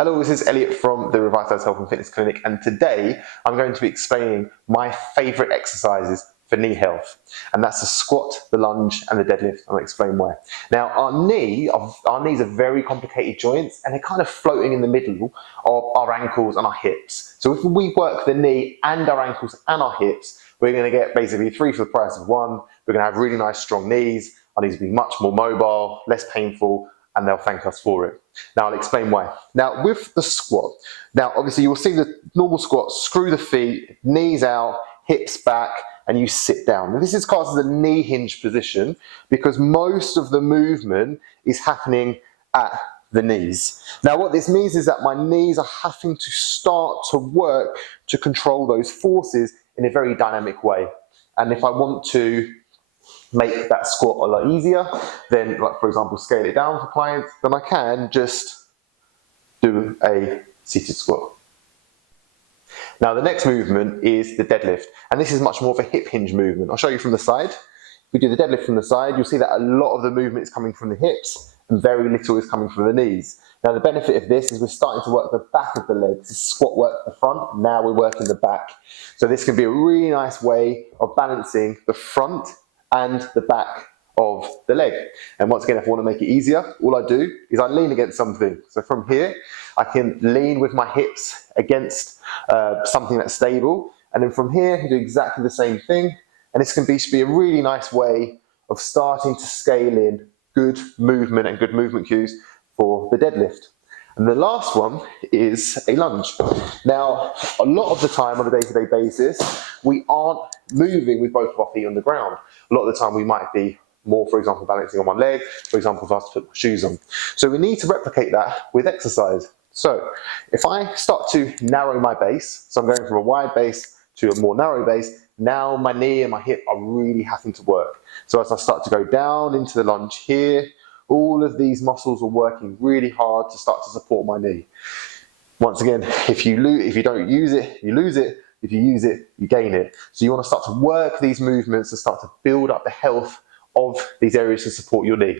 Hello, this is Elliot from the Revitalize Health and Fitness Clinic, and today I'm going to be explaining my favourite exercises for knee health, and that's the squat, the lunge, and the deadlift. I'll explain why. Now, our knees are very complicated joints, and they're kind of floating in the middle of our ankles and our hips. So if we work the knee and our ankles and our hips, we're going to get basically 3 for the price of 1. We're going to have really nice, strong knees. Our knees will be much more mobile, less painful, and they'll thank us for it. Now I'll explain why. Now with the squat, now obviously you will see the normal squat, screw the feet, knees out, hips back, and you sit down. Now, this is classed as a knee hinge position because most of the movement is happening at the knees. Now what this means is that my knees are having to start to work to control those forces in a very dynamic way. And if I want to make that squat a lot easier, then, like for example, scale it down for clients, then I can just do a seated squat. Now the next movement is the deadlift, and this is much more of a hip hinge movement. I'll show you from the side. If we do the deadlift from the side, you'll see that a lot of the movement is coming from the hips and very little is coming from the knees. Now the benefit of this is we're starting to work the back of the legs. Squat work the front, now we're working the back. So this can be a really nice way of balancing the front and the back of the leg. And once again, if I want to make it easier, all I do is I lean against something. So from here, I can lean with my hips against something that's stable. And then from here, I do exactly the same thing. And this can be a really nice way of starting to scale in good movement and good movement cues for the deadlift. And the last one is a lunge. Now, a lot of the time on a day-to-day basis, we aren't moving with both of our feet on the ground. A lot of the time we might be more, for example, balancing on one leg, for example, if I have to put my shoes on. So we need to replicate that with exercise. So if I start to narrow my base, so I'm going from a wide base to a more narrow base, now my knee and my hip are really having to work. So as I start to go down into the lunge here, all of these muscles are working really hard to start to support my knee. Once again, if you don't use it, you lose it. If you use it, you gain it. So you want to start to work these movements to start to build up the health of these areas to support your knee.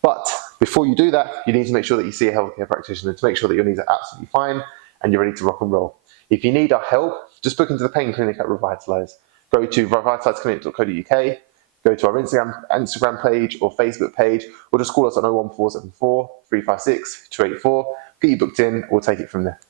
But before you do that, you need to make sure that you see a healthcare practitioner to make sure that your knees are absolutely fine and you're ready to rock and roll. If you need our help, just book into the pain clinic at Revitalize. Go to revitaliseclinic.co.uk. Go to our Instagram page or Facebook page, or just call us on 01474 356 284. Get you booked in, we'll take it from there.